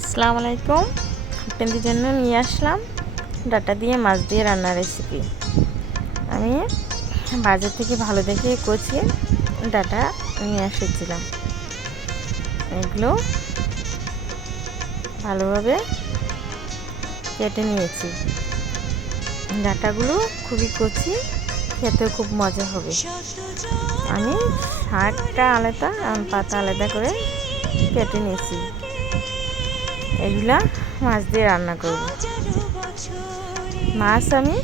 আসসালামু আলাইকুম। আপনাদের জন্য নিয়ে আসলাম ডাটা দিয়ে মাছ দিয়ে রান্নার রেসিপি। আমি বাজার থেকে ভালো দেখে কচি ডাটা নিয়ে এসেছিলাম। এগুলো ভালোভাবে কেটে নিয়েছি। ডাটাগুলো খুবই কচি, খেতে খুব মজা হবে। আমি শাকটা আলাদা পাতা আলাদা করে কেটে নিয়েছি। এগুলা মাছ দিয়ে রান্না করব। মাছ আমি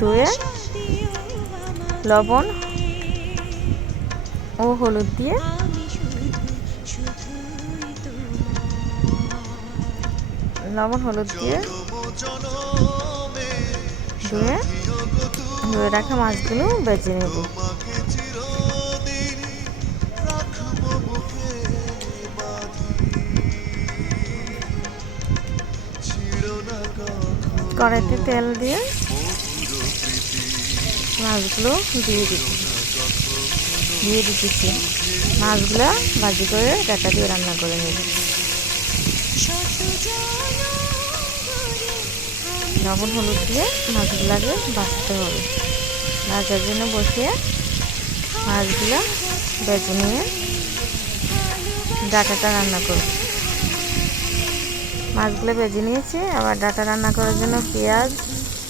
ধুয়ে লবণ ও হলুদ দিয়ে ধুয়ে রাখা মাছগুলো বেছে নেব। কড়াইতে তেল দিয়ে মাছগুলো দিয়ে দিতেছি। মাছগুলো ভাজি করে ডাটা দিয়ে রান্না করে নেব। লবণ হলুদ দিয়ে মাছগুলোকে ভাজতে হবে। ভাজার জন্য বসিয়ে মাছগুলো বেছে নিয়ে ডাটাটা রান্না করব। মাছগুলো ভেজে নিয়েছি। আবার ডাটা রান্না করার জন্য পেঁয়াজ,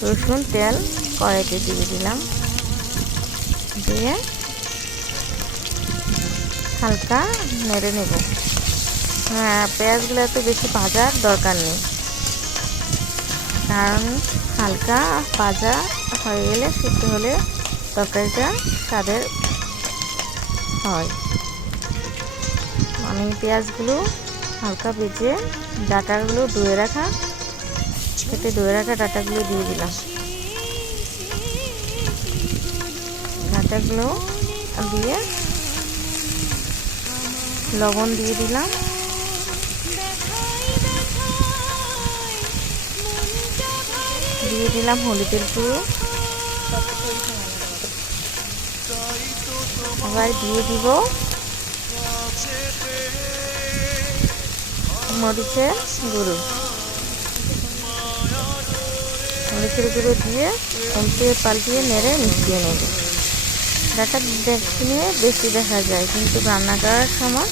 রসুন, তেল কড়াইতে দিয়ে দিলাম। দিয়ে হালকা নেড়ে নেব। পেঁয়াজগুলো এত বেশি ভাজার দরকার নেই, কারণ হালকা ভাজা হয়ে গেলে সিদ্ধ হলে তরকারিটা স্বাদের হয়। আমি পেঁয়াজগুলো হালকা ভেজে ডাটাগুলো ধুয়ে রাখা ডাটাগুলো দিয়ে দিলাম। ডাটাগুলো দিয়ে লবণ দিয়ে দিলাম। দিয়ে দিলাম হলুদের গুঁড়ো। আবার দিয়ে দিব মরিচের গুঁড়ো। দিয়ে উল্টে পাল্টিয়ে নেড়ে মিশিয়ে নেব। ডাটা দেখতে নিয়ে বেশি দেখা যায়, কিন্তু রান্না করার সময়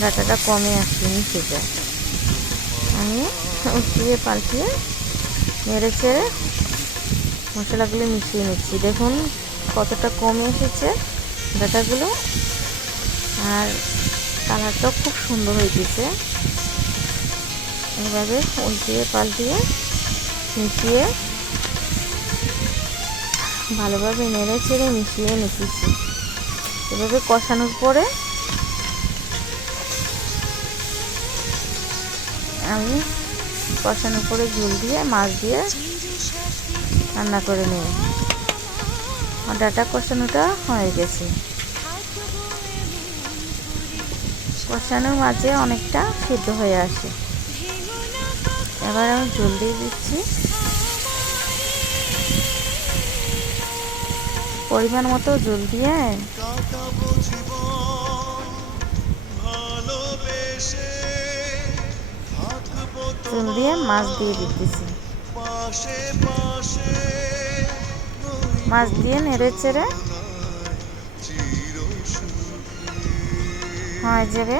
ডাটাটা কমে আসে, মিশে যায়। আমি উল্টিয়ে পাল্টিয়ে নেড়ে ছেড়ে মশলাগুলো মিশিয়ে নিচ্ছি। দেখুন কতটা কমে এসেছে ডাটাগুলো, আর কালারটাও খুব সুন্দর হয়েছে। এভাবে উল্টিয়ে পাল্টিয়ে মিশিয়ে ভালোভাবে নেড়ে ছেড়ে মিশিয়ে নিতেছি। এভাবে কষানোর পরে আমি ঝোল দিয়ে মাছ দিয়ে রান্না করে নেব। আর ডাটা কষানোটা হয়ে গেছে। কষানোর মাঝে অনেকটা সিদ্ধ হয়ে আসে। এবার আমি ঝোল দিয়ে দিচ্ছি। পরিমাণ মতো ঝোল দিয়ে মাছ দিয়ে দিতেছি। মাছ দিয়ে নেড়ে চেড়ে হয়ে যাবে।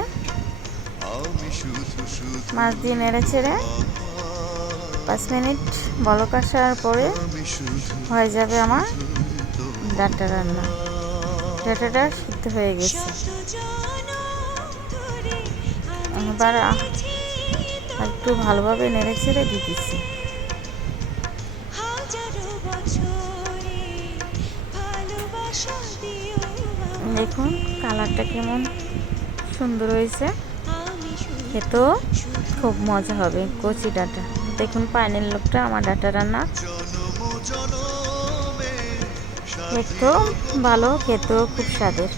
মাছ দিয়ে নেড়ে ছেড়ে 5 মিনিট বলক আসার পরে হয়ে যাবে আমার ডাটা রান্না। ডাটাটা সিদ্ধ হয়ে গেছে। এবার একটু ভালোভাবে নেড়ে ছেড়ে দিতেছি। দেখুন কালারটা কেমন সুন্দর হয়েছে। খেতেও খুব মজা হবে কচি ডাটা। দেখুন পানির লোকটা আমার ডাটা রান্না খেতেও ভালো, খেতেও খুব স্বাদের।